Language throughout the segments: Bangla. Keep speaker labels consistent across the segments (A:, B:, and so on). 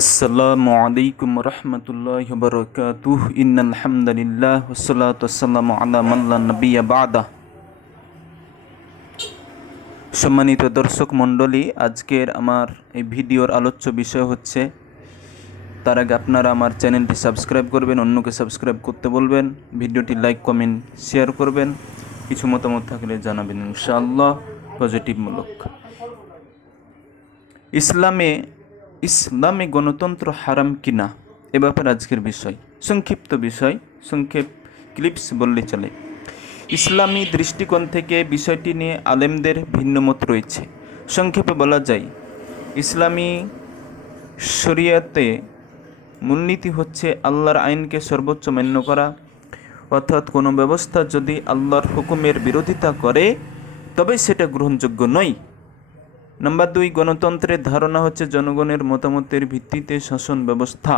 A: আসসালামু আলাইকুম রহমতুল্লাহ বরকাতুহ। ইন আলহামদুলিল্লাহ ওসলাত আসসালামু আলা মাল্লা নবিয়া বাদা। সম্মানিত দর্শক মণ্ডলী, আজকের আমার এই ভিডিওর আলোচ্য বিষয় হচ্ছে, তার আগে আপনারা আমার চ্যানেলটি সাবস্ক্রাইব করবেন, অন্যকে সাবস্ক্রাইব করতে বলবেন, ভিডিওটি লাইক, কমেন্ট, শেয়ার করবেন, কিছু মতামত থাকলে জানাবেন, ইনশাআল্লাহ পজিটিভমূলক ইসলামে ইসলামে গণতন্ত্র হারাম কিনা? এ ব্যাপারে আজকের বিষয়। সংক্ষিপ্ত বিষয়, সংক্ষেপ ক্লিপস বললে চলে। ইসলামী দৃষ্টিকোণ থেকে বিষয়টি নিয়ে আলেমদের ভিন্নমত রয়েছে। সংক্ষেপে বলা যায়, ইসলামী শরিয়াতে মূলনীতি হচ্ছে আল্লাহর আইনকে সর্বোচ্চ মান্য করা। অর্থাৎ কোনো ব্যবস্থা যদি আল্লাহর হুকুমের বিরোধিতা করে, তবে সেটা গ্রহণযোগ্য নয়। নাম্বার দুই গণতন্ত্রের ধারণা হচ্ছে জনগণের মতামতের ভিত্তিতে শাসন ব্যবস্থা।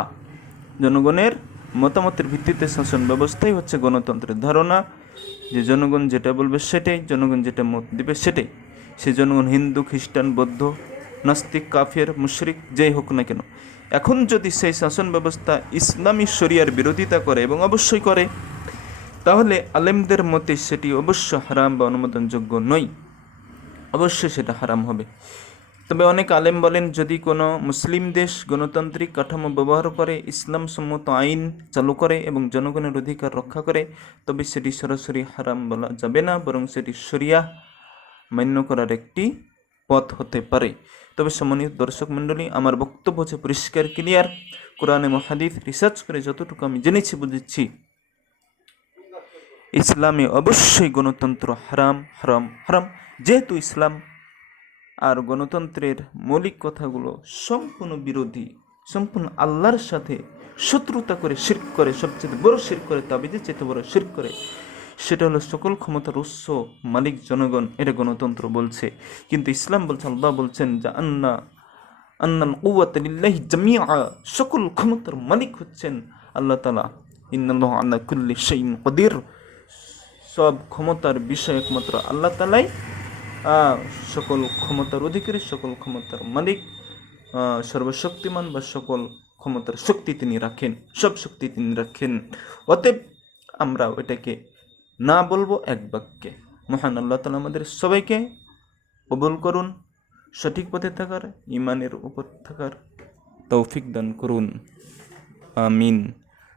A: জনগণের মতামতের ভিত্তিতে শাসন ব্যবস্থাই হচ্ছে গণতন্ত্রের ধারণা। যে জনগণ যেটা বলবে সেটাই, জনগণ যেটা মত দেবে সেটাই। সে জনগণ হিন্দু, খ্রিস্টান, বৌদ্ধ, নাস্তিক, কাফের, মুশরিক, যেই হোক না কেন। এখন যদি সেই শাসন ব্যবস্থা ইসলামী শরিয়ার বিরোধিতা করে এবং অবশ্যই করে, তাহলে আলেমদের মতে সেটি অবশ্য হারাম বা অনুমোদনযোগ্য নয়। অবশ্যই সেটা হারাম হবে। তবে অনেক আলেম বলেন, যদি কোনো মুসলিম দেশ গণতান্ত্রিক কাঠামো ব্যবহার করে, ইসলাম সম্মত আইন চালু করে এবং জনগণের অধিকার রক্ষা করে, তবে সেটি সরাসরি হারাম বলা যাবে না, বরং সেটি সরিয়া মান্য করার একটি পথ হতে পারে। তবে সম্মানিত দর্শক মণ্ডলী, আমার বক্তব্য হচ্ছে পরিষ্কার, ক্লিয়ার। কোরআনে মহাদিদ রিসার্চ করে যতটুকু আমি জেনেছি, বুঝেছি। ইসলামে অবশ্যই গণতন্ত্র হারাম হারাম হারাম। যেহেতু ইসলাম আর গণতন্ত্রের মৌলিক কথাগুলো সম্পূর্ণ বিরোধী, সম্পূর্ণ আল্লাহর সাথে শত্রুতা করে শির করে, সবচেয়ে বড় শির করে তাবিজে চেয়ে বড় শির করে, সেটা হলো সকল ক্ষমতার উৎস, মালিক, জনগণ, এটা গণতন্ত্র বলছে। কিন্তু ইসলাম বলছে, আল্লাহ বলছেন যে আন্না, আন্নাল কৌয়াতিল্লাহি জামিয়া সকল ক্ষমতার মালিক হচ্ছেন আল্লাহ তালা ইন্নাল্লাহ আল্লাহ কুল্লি শাইন কদির। সব ক্ষমতার বিষয় একমাত্র আল্লাহ তালাই সকল ক্ষমতার অধিকারী, সকল ক্ষমতার মালিক সর্বশক্তিমান বা সকল ক্ষমতার শক্তি তিনি রাখেন, সব শক্তি তিনি রাখেন। অতএব আমরা ওইটাকে না বলব এক বাক্যে। মহান আল্লাহ তালা আমাদের সবাইকে কবুল করুন, সঠিক পথে থাকার, ইমানের উপর থাকার তৌফিক দান করুন। আমিন।